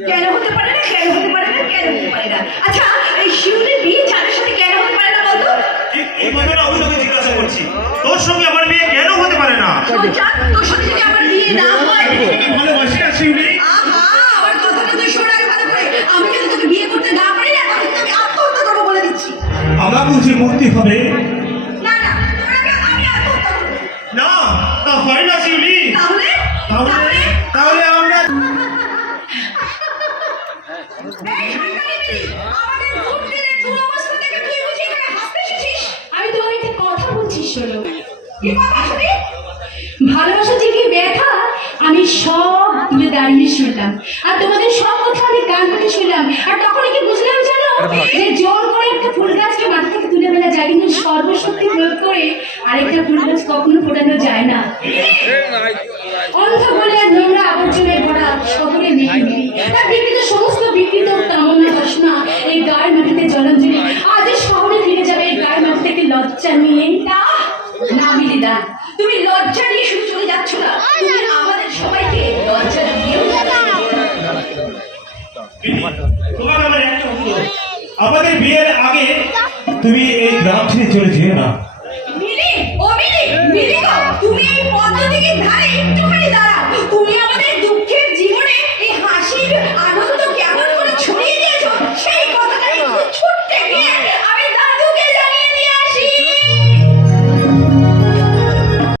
কেন হতে পারে না? কেন হতে পারে না? কেন হতে পারে না? আচ্ছা এই শিউলির বিয়ে চারের সাথে কেন হতে পারে না বলতো? এই কথাটা আমি তোকে জিজ্ঞাসা করছি। তোর সঙ্গে আমার বিয়ে কেন হতে পারে না? তোর সঙ্গে যদি আমার বিয়ে না হয়। ভালোবাসি না শিউলি? হবে। না তা হয় না শিউলি। তাহলে? তাহলে ভালোবাসা যে কি ব্যথা আমি সব দূরে দাঁড়িয়ে শুনলাম আর তোমাদের সব কথা আমি কান পেতে শুনলাম। আর তখন কি বুঝলাম জানো? যে জোর করে একটা ফুল গাছকে মাথা থেকে তুলে ফেলা যায় কিন্তু সর্বশক্তি প্রয়োগ করে আরেকটা ফুল গাছ কখনো ফোটানো যায় না। তুমি দিয়ে শুধু চলে যাচ্ছ না তুমি আমাদের সবাইকে দরজা দিয়েও তোমার আমার একটা অনুরোধ। আমাদের বিয়ের আগে তুমি এই গ্রাম ছেড়ে চলে যেও না।